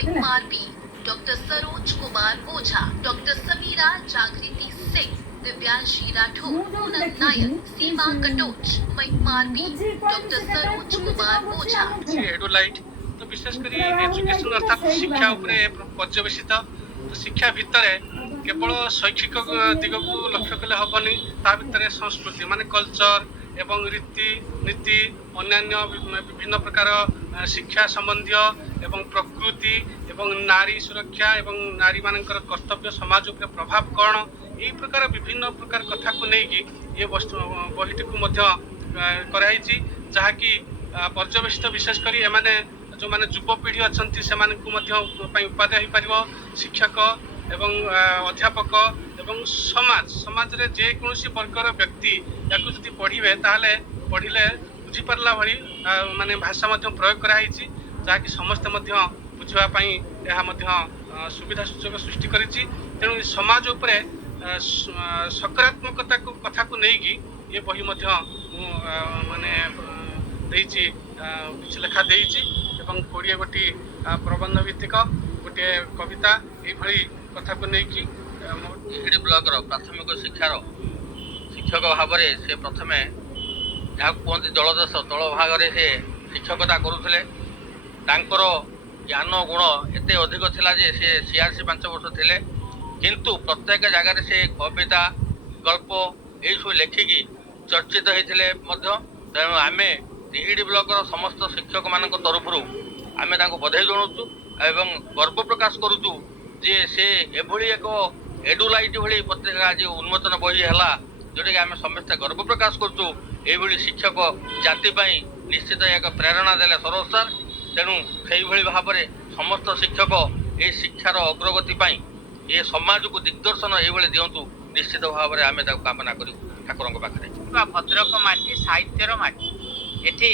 Mahipal B, doctor Saroj Kumar Ojha, doctor Samira जागृति सिंह, दिव्यांशी राठौर, पूनम नायक, सीमा Katoch, Mahipal B, doctor Saroj Kumar Ojha. एडुलाइट तो विशेषकर एजुकेशन अर्थात शिक्षा उपरे पर्यवेसित तो शिक्षा भितर केवल शैक्षिक दिग को लक्ष्य कले हेनी ता भितर संस्कृति माने कल्चर एवं रीति नीति अन्यान्य विभिन्न प्रकार शिक्षा संबंधी एवं प्रकृति एवं नारी सुरक्षा एवं नारी मानकर कर्तव्य समाज उपर प्रभाव कौन यही प्रकार विभिन्न प्रकार कथा को लेकिन ये बहीटी को कराई जहाँकि पर्यवेसित विशेषकर एमाने जो माने युवपीढ़ी अच्छा से उपादेय हो पार शिक्षक एवं अध्यापक एवं समाज रे जेकोसी वर्गर व्यक्ति या जब पढ़े ताहले पढ़िले बुझीपारा भली माने भाषा प्रयोग कराई जहाँकि समस्ते बुझापी यह सुविधा सुजोग सृष्टि करिछि। तेणु समाज उपरे सकारात्मकता को कथा को लेकिन ये बही माने किसी लेखा देइछि एवं 20 गोटी प्रबंध भित्तिक गोटे कविता ये कथा को लेकिन तिहिडी ब्लॉक प्राथमिक शिक्षार शिक्षक भाव से प्रथमे जहाँ कहते जलदेश तल भाग से शिक्षकता करुले ज्ञान गुण एत अधिक थिला जे से सीआरसी 5 वर्ष थे किंतु प्रत्येक जगार से कविता गल्प यही सब लेखिकी चर्चित होते तेणु आम तिहिडी ब्लॉक समस्त शिक्षक मान तरफ आम बधाई जनाऊँ एवं गर्व प्रकाश करुचु जे से एभली एक एडुलाइट भली पत्रिका आज उन्मोचन बही है जोटा कि आम समस्ते गर्व प्रकाश करुचु ये शिक्षक जाति निश्चित एक प्रेरणा देले सरोज सर। तेणु से भाव में समस्त शिक्षक ये शिक्षार अग्रगति ये समाज को दिग्दर्शन ये दिंतु निश्चित भाव में आम कामना करूँ ठाकुर पाखे। भद्रक माटी साहित्यर माटी एठी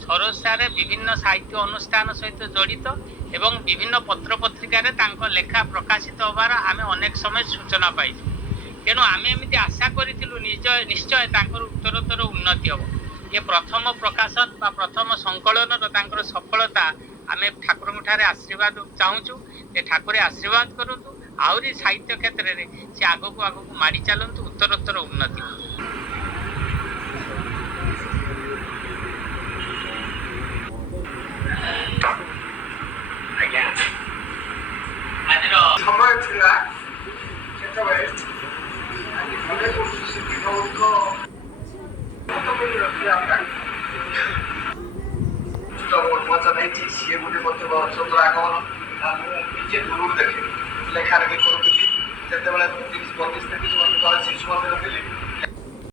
सरोज सारे विभिन्न साहित्य अनुष्ठान सहित जड़ित एवं विभिन्न पत्र पत्रिकार लेखा प्रकाशित होबार आम अनेक समय सूचना पाई। तेणु आम एमती आशा करूँ निश्चय उत्तरोत्तर उन्नति हम ये प्रथम प्रकाशन बा प्रथम संकलन सफलता आम ठाकुर आशीर्वाद चाहूँ जे ठाकुर आशीर्वाद करूँ आहरी साहित्य क्षेत्र में से आगक आगक माड़ी चलतु उत्तरोत्तर उन्नति। समय थिला सेतबे अनेक शिक्षक वचन सी गोटे चंद्र आगमन निजे दूर देखे लेखा लेखि करुଥିଲି ଯେତେବେଳେ 30-32 ବର୍ଷ ତଳେ ଶିଶୁ ମନ୍ଦିର ଥିଲି